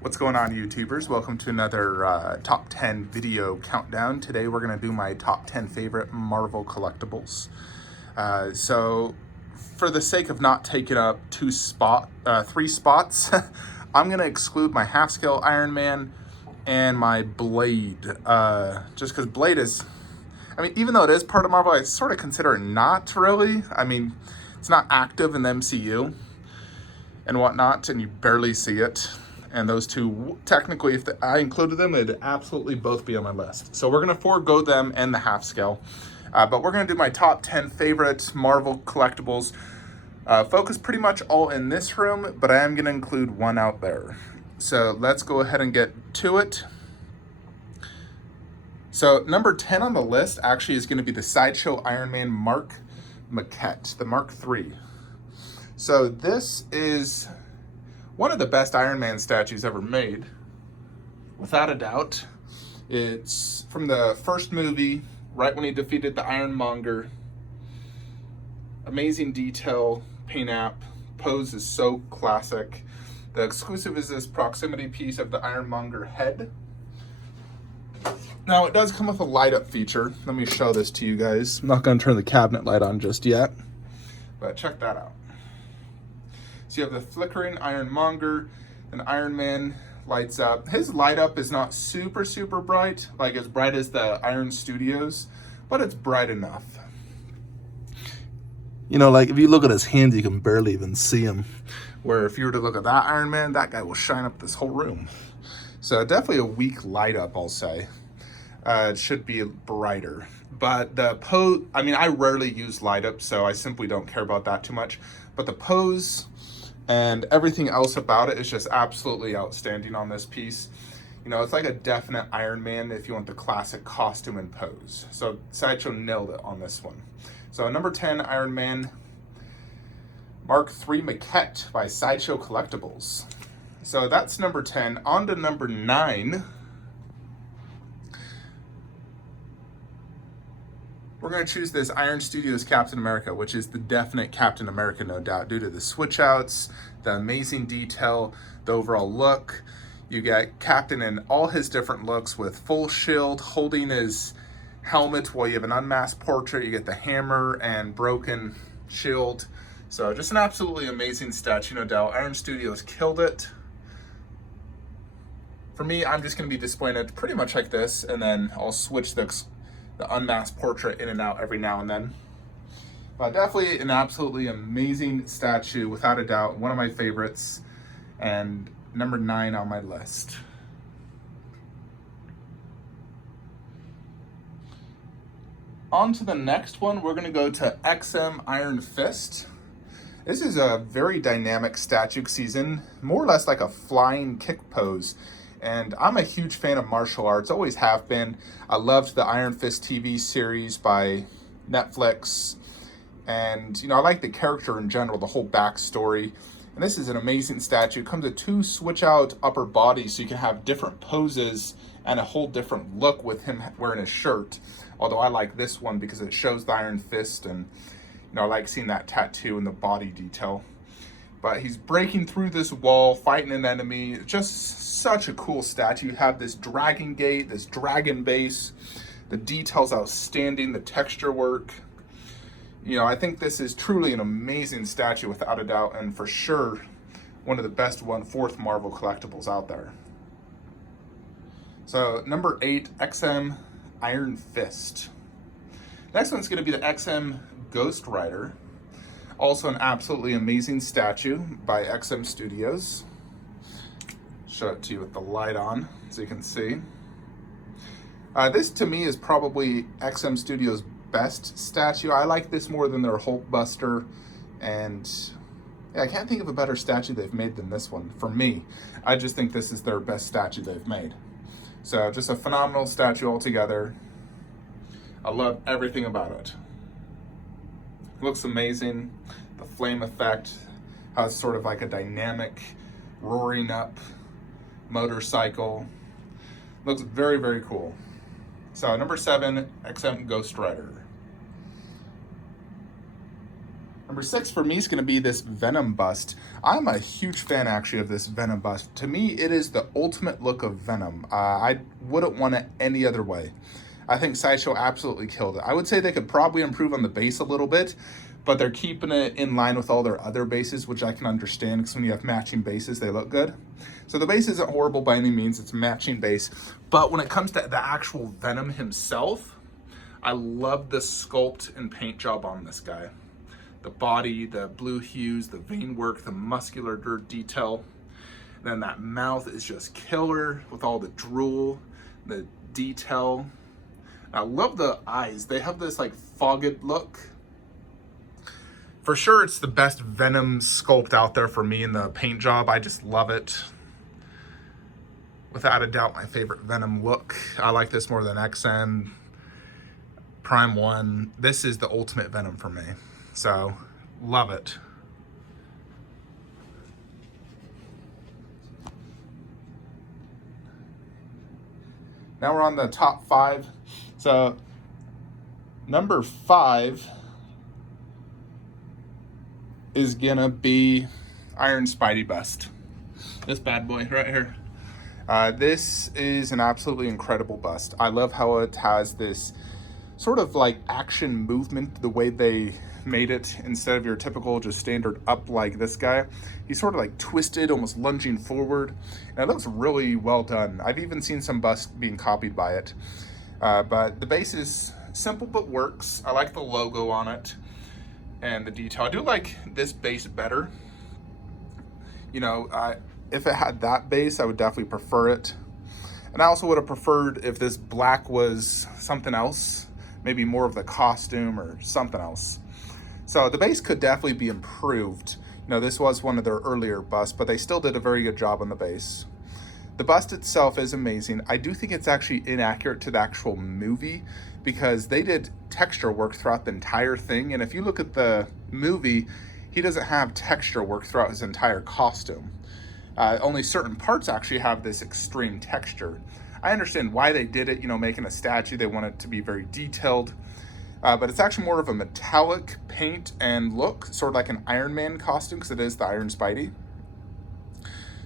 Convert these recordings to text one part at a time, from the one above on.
What's going on, YouTubers? Welcome to another top 10 video countdown. Today we're going to do my top 10 favorite Marvel collectibles. So for the sake of not taking up three spots, I'm going to exclude my half-scale Iron Man and my Blade. Just because Blade is, even though it is part of Marvel, I sort of consider it not really. It's not active in the MCU and whatnot, and you barely see it. And those two, technically, if I included them, it'd absolutely both be on my list. So we're going to forego them and the half scale. But we're going to do my top 10 favorite Marvel collectibles. Focus pretty much all in this room, but I am going to include one out there. So let's go ahead and get to it. So number 10 on the list actually is going to be the Sideshow Iron Man Mark Maquette, the Mark III. So this is one of the best Iron Man statues ever made, without a doubt. It's from the first movie, right when he defeated the Ironmonger. Amazing detail, paint app, pose is so classic. The exclusive is this proximity piece of the Ironmonger head. Now it does come with a light up feature. Let me show this to you guys. I'm not gonna turn the cabinet light on just yet, but check that out. So you have the flickering Ironmonger, and Iron Man lights up. His light up is not super bright, like as bright as the Iron Studios, but it's bright enough. You know, like if you look at his hands, you can barely even see him. Where if you were to look at that Iron Man, that guy will shine up this whole room. So definitely a weak light up, I'll say. It should be brighter. But the pose, I rarely use light up, so I simply don't care about that too much. But the pose and everything else about it is just absolutely outstanding on this piece. You know, it's like a definite Iron Man if you want the classic costume and pose. So Sideshow nailed it on this one. So number 10, Iron Man Mark III Maquette by Sideshow Collectibles. So that's number 10. On to number 9. We're going to choose this Iron Studios Captain America, which is the definite Captain America, no doubt, due to the switch outs, the amazing detail, the overall look. You get Captain in all his different looks with full shield, holding his helmet while you have an unmasked portrait. You get the hammer and broken shield. So just an absolutely amazing statue, no doubt. Iron Studios killed it. For me, I'm just going to be displaying it pretty much like this, and then I'll switch the unmasked portrait in and out every now and then. But definitely an absolutely amazing statue, without a doubt, one of my favorites, and number 9 on my list. On to the next one, we're gonna go to XM Iron Fist. This is a very dynamic statue because he's in more or less like a flying kick pose. And I'm a huge fan of martial arts, always have been. I loved the Iron Fist TV series by Netflix. And, I like the character in general, the whole backstory. And this is an amazing statue. It comes with 2 switch out upper bodies, so you can have different poses and a whole different look with him wearing his shirt. Although I like this one because it shows the Iron Fist, and, I like seeing that tattoo and the body detail. But he's breaking through this wall, fighting an enemy. Just such a cool statue. You have this dragon gate, this dragon base. The detail's outstanding, the texture work. I think this is truly an amazing statue without a doubt, and for sure one of the best 1/4 Marvel collectibles out there. So number 8, XM Iron Fist. Next one's going to be the XM Ghost Rider. Also an absolutely amazing statue by XM Studios. Show it to you with the light on so you can see. This to me is probably XM Studios' best statue. I like this more than their Hulkbuster, and I can't think of a better statue they've made than this one. For me, I just think this is their best statue they've made. So just a phenomenal statue altogether. I love everything about it. Looks amazing. The flame effect has sort of like a dynamic roaring up motorcycle. Looks very cool. So number 7, XM Ghost Rider. Number Number 6 for me is going to be this Venom bust. I'm a huge fan actually of this Venom bust. To me, it is the ultimate look of Venom. I wouldn't want it any other way. I think Sideshow absolutely killed it. I would say they could probably improve on the base a little bit, but they're keeping it in line with all their other bases, which I can understand because when you have matching bases, they look good. So the base isn't horrible by any means, it's a matching base. But when it comes to the actual Venom himself, I love the sculpt and paint job on this guy. The body, the blue hues, the vein work, the muscular detail. Then that mouth is just killer with all the drool, the detail. I love the eyes. They have this like fogged look. For sure, it's the best Venom sculpt out there for me in the paint job. I just love it. Without a doubt, my favorite Venom look. I like this more than XM, Prime 1. This is the ultimate Venom for me. So, love it. Now we're on the top 5. So, number 5 is gonna be Iron Spidey bust. This bad boy right here. This is an absolutely incredible bust. I love how it has this sort of like action movement, the way they made it instead of your typical just standard up like this guy. He's sort of like twisted, almost lunging forward, and it looks really well done. I've even seen some busts being copied by it. But the base is simple but works. I like the logo on it and the detail. I do like this base better. You know, if it had that base, I would definitely prefer it. And I also would have preferred if this black was something else, maybe more of the costume or something else. So the base could definitely be improved. You know, this was one of their earlier busts, but they still did a very good job on the base. The bust itself is amazing. I do think it's actually inaccurate to the actual movie because they did texture work throughout the entire thing. And if you look at the movie, he doesn't have texture work throughout his entire costume. Only certain parts actually have this extreme texture. I understand why they did it, you know, making a statue, they want it to be very detailed. But it's actually more of a metallic paint and look, sort of like an Iron Man costume, because it is the Iron Spidey.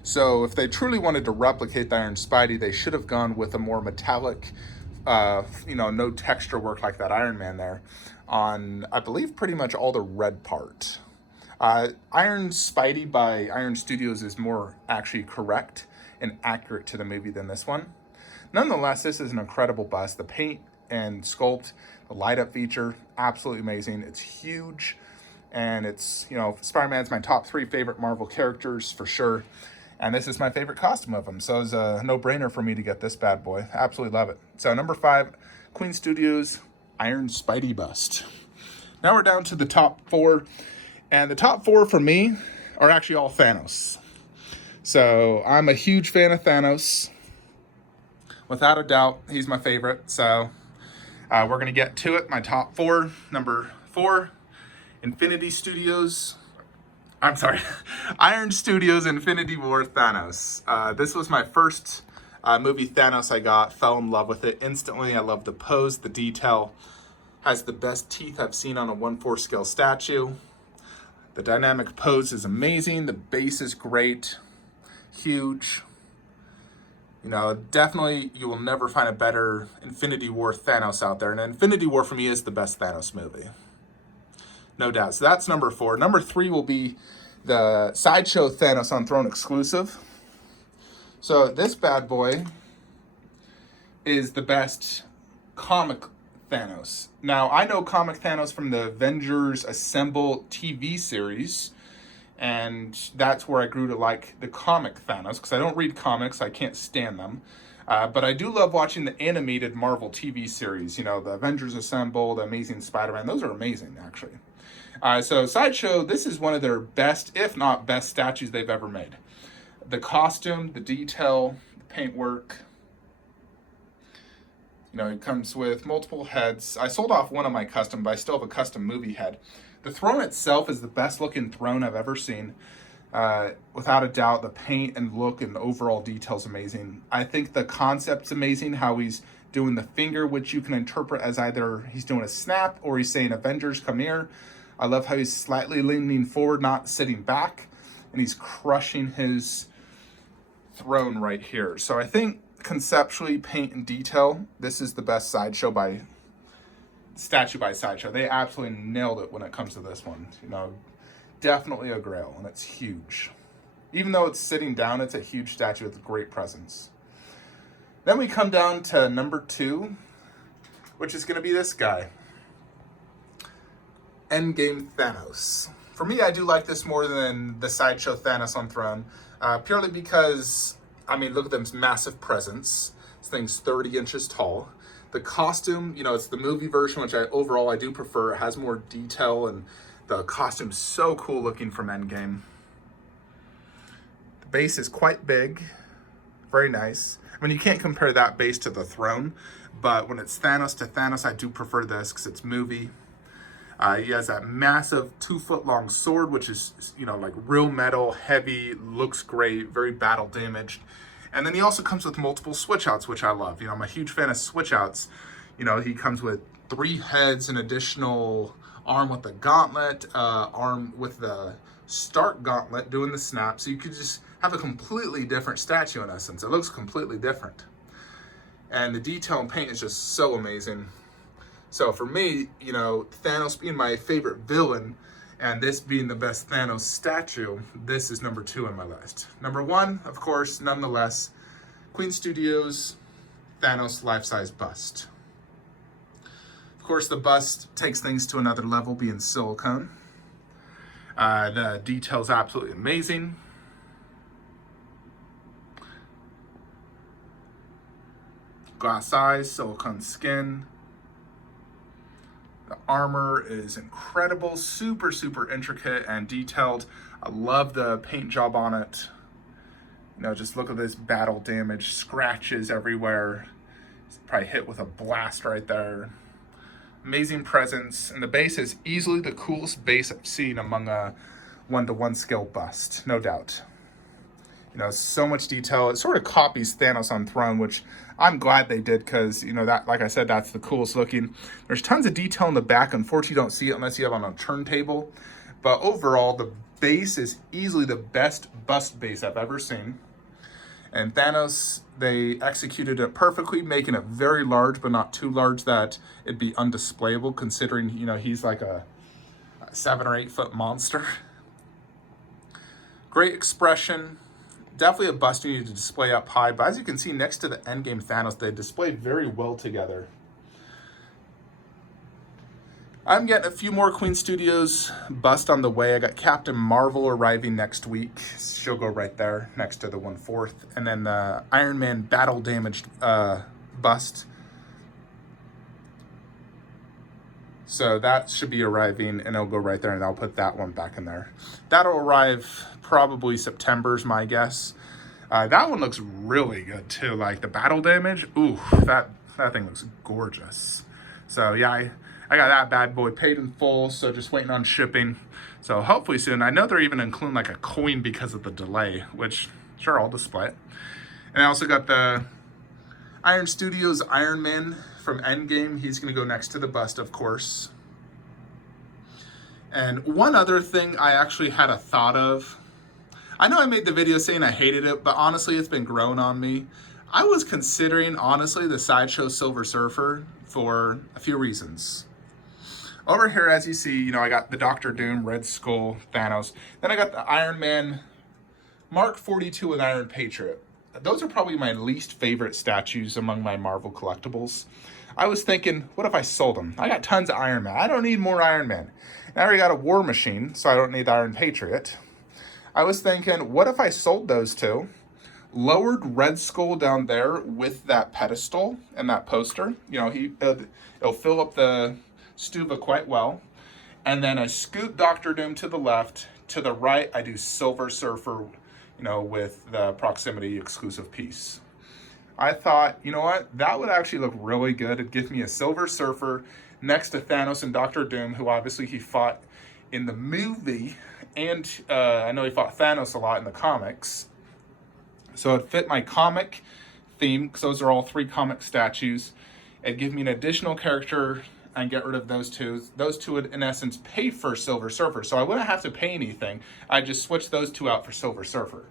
So if they truly wanted to replicate the Iron Spidey, they should have gone with a more metallic, you know, no texture work like that Iron Man there on, I believe, pretty much all the red part. Iron Spidey by Iron Studios is more actually correct and accurate to the movie than this one. Nonetheless, this is an incredible bust. The paint and sculpt, the light up feature, absolutely amazing. It's huge, and it's, you know, Spider-Man's my top 3 favorite Marvel characters for sure. And this is my favorite costume of him. So it's a no-brainer for me to get this bad boy. Absolutely love it. So number 5, Queen Studios, Iron Spidey bust. Now we're down to the top 4. And the top 4 for me are actually all Thanos. So I'm a huge fan of Thanos. Without a doubt, he's my favorite. So we're going to get to it. My top 4. Number 4, Infinity Studios. I'm sorry, Iron Studios Infinity War Thanos. This was my first movie Thanos I got. Fell in love with it instantly. I love the pose, the detail. Has the best teeth I've seen on a 1/4 scale statue. The dynamic pose is amazing. The base is great. Huge. You know, definitely you will never find a better Infinity War Thanos out there. And Infinity War for me is the best Thanos movie. No doubt. So that's number 4. Number 3 will be the Sideshow Thanos on Throne exclusive. So this bad boy is the best comic Thanos. Now, I know comic Thanos from the Avengers Assemble TV series, and that's where I grew to like the comic Thanos, because I don't read comics, I can't stand them. But I do love watching the animated Marvel TV series, you know, the Avengers Assemble, the Amazing Spider-Man. Those are amazing, actually. So Sideshow, this is one of their best, if not best, statues they've ever made. The costume, the detail, the paintwork. You know, it comes with multiple heads. I sold off one of my custom, but I still have a custom movie head. The throne itself is the best looking throne I've ever seen. Without a doubt, the paint and look and overall detail is amazing. I think the concept's amazing, how he's doing the finger, which you can interpret as either he's doing a snap or he's saying, Avengers, come here. I love how he's slightly leaning forward, not sitting back, and he's crushing his throne right here. So I think conceptually, paint and detail, this is the best statue by Sideshow. They absolutely nailed it when it comes to this one. You know, definitely a grail, and it's huge. Even though it's sitting down, it's a huge statue with great presence. Then we come down to number 2, which is going to be this guy, Endgame Thanos. For me, I do like this more than the Sideshow Thanos on Throne, purely because, I mean, look at this massive presence. This thing's 30 inches tall. The costume, you know, it's the movie version, which overall I do prefer. It has more detail, and the costume's so cool looking from Endgame. The base is quite big, very nice. I mean, you can't compare that base to the Throne, but when it's Thanos to Thanos, I do prefer this because it's movie. He has that massive 2-foot-long sword, which is, you know, like real metal, heavy, looks great, very battle damaged. And then he also comes with multiple switch outs, which I love. You know, I'm a huge fan of switch outs. You know, he comes with 3 heads, an additional arm with the gauntlet, arm with the Stark gauntlet doing the snap. So you could just have a completely different statue in essence. It looks completely different. And the detail and paint is just so amazing. So for me, you know, Thanos being my favorite villain and this being the best Thanos statue, this is number 2 on my list. Number 1, of course, nonetheless, Queen Studios Thanos life-size bust. Of course, the bust takes things to another level, being silicone. The detail's absolutely amazing. Glass eyes, silicone skin. The armor is incredible, super, super intricate and detailed. I love the paint job on it. You know, just look at this battle damage, scratches everywhere. It's probably hit with a blast right there. Amazing presence, and the base is easily the coolest base I've seen among a 1-to-1 scale bust, no doubt. You know, so much detail. It sort of copies Thanos on Throne, which I'm glad they did because, you know, that, like I said, that's the coolest looking. There's tons of detail in the back. Unfortunately, you don't see it unless you have it on a turntable. But overall, the base is easily the best bust base I've ever seen. And Thanos, they executed it perfectly, making it very large, but not too large that it'd be undisplayable, considering, you know, he's like a 7 or 8 foot monster. Great expression. Definitely a bust you need to display up high, but as you can see next to the Endgame Thanos, they displayed very well together. I'm getting a few more Queen Studios bust on the way. I got Captain Marvel arriving next week. She'll go right there next to the 1/4. And then the Iron Man battle damaged bust. So that should be arriving, and it'll go right there, and I'll put that one back in there. That'll arrive probably September's my guess. That one looks really good too. Like the battle damage, ooh, that thing looks gorgeous. So yeah, I got that bad boy paid in full, so just waiting on shipping. So hopefully soon. I know they're even including like a coin because of the delay, which sure, I'll display it. And I also got the Iron Studios Iron Man from Endgame. He's gonna go next to the bust, of course. And one other thing I actually had a thought of. I know I made the video saying I hated it, but honestly, it's been growing on me. I was considering, honestly, the Sideshow Silver Surfer for a few reasons. Over here, as you see, you know, I got the Doctor Doom, Red Skull, Thanos. Then I got the Iron Man Mark 42 and Iron Patriot. Those are probably my least favorite statues among my Marvel collectibles. I was thinking, what if I sold them? I got tons of Iron Man. I don't need more Iron Man. I already got a War Machine, so I don't need the Iron Patriot. I was thinking, what if I sold those two, lowered Red Skull down there with that pedestal and that poster? You know, it'll fill up the stuva quite well. And then I scoot Doctor Doom to the left. To the right, I do Silver Surfer, you know, with the proximity exclusive piece. I thought, you know what, that would actually look really good. It'd give me a Silver Surfer next to Thanos and Doctor Doom, who obviously he fought in the movie, and I know he fought Thanos a lot in the comics. So it fit my comic theme, because those are all 3 comic statues. It'd give me an additional character and get rid of those two. Those two would, in essence, pay for Silver Surfer. So I wouldn't have to pay anything. I just switch those two out for Silver Surfer.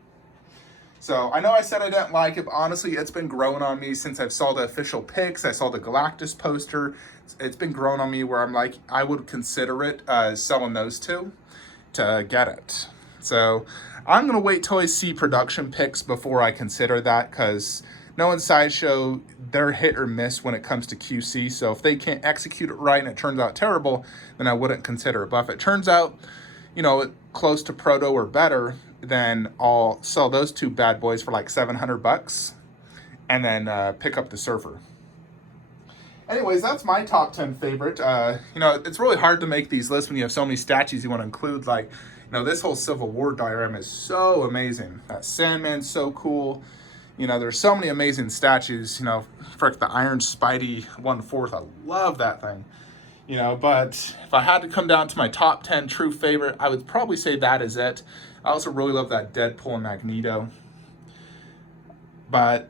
So I know I said I didn't like it, but honestly, it's been growing on me since I saw the official pics. I saw the Galactus poster. It's been growing on me where I'm like, I would consider it selling those two to get it. So I'm going to wait till I see production pics before I consider that, because knowing Sideshow, they're hit or miss when it comes to QC. So if they can't execute it right and it turns out terrible, then I wouldn't consider it. But if it turns out, you know, close to Proto or better, then I'll sell those two bad boys for like $700 and then pick up the Surfer. Anyways, that's my top 10 favorite. You know, it's really hard to make these lists when you have so many statues you want to include. Like, you know, this whole Civil War diorama is so amazing. That Sandman's so cool. You know, there's so many amazing statues. You know, frick, the Iron Spidey 1/4, I love that thing. You know, but if I had to come down to my top 10 true favorite, I would probably say that is it. I also really love that Deadpool and Magneto. But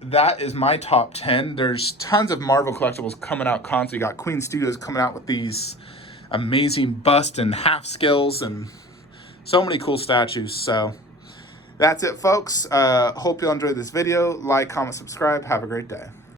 that is my top 10. There's tons of Marvel collectibles coming out constantly. You got Queen Studios coming out with these amazing bust and half skills and so many cool statues. So that's it, folks. Hope you enjoyed this video. Like, comment, subscribe. Have a great day.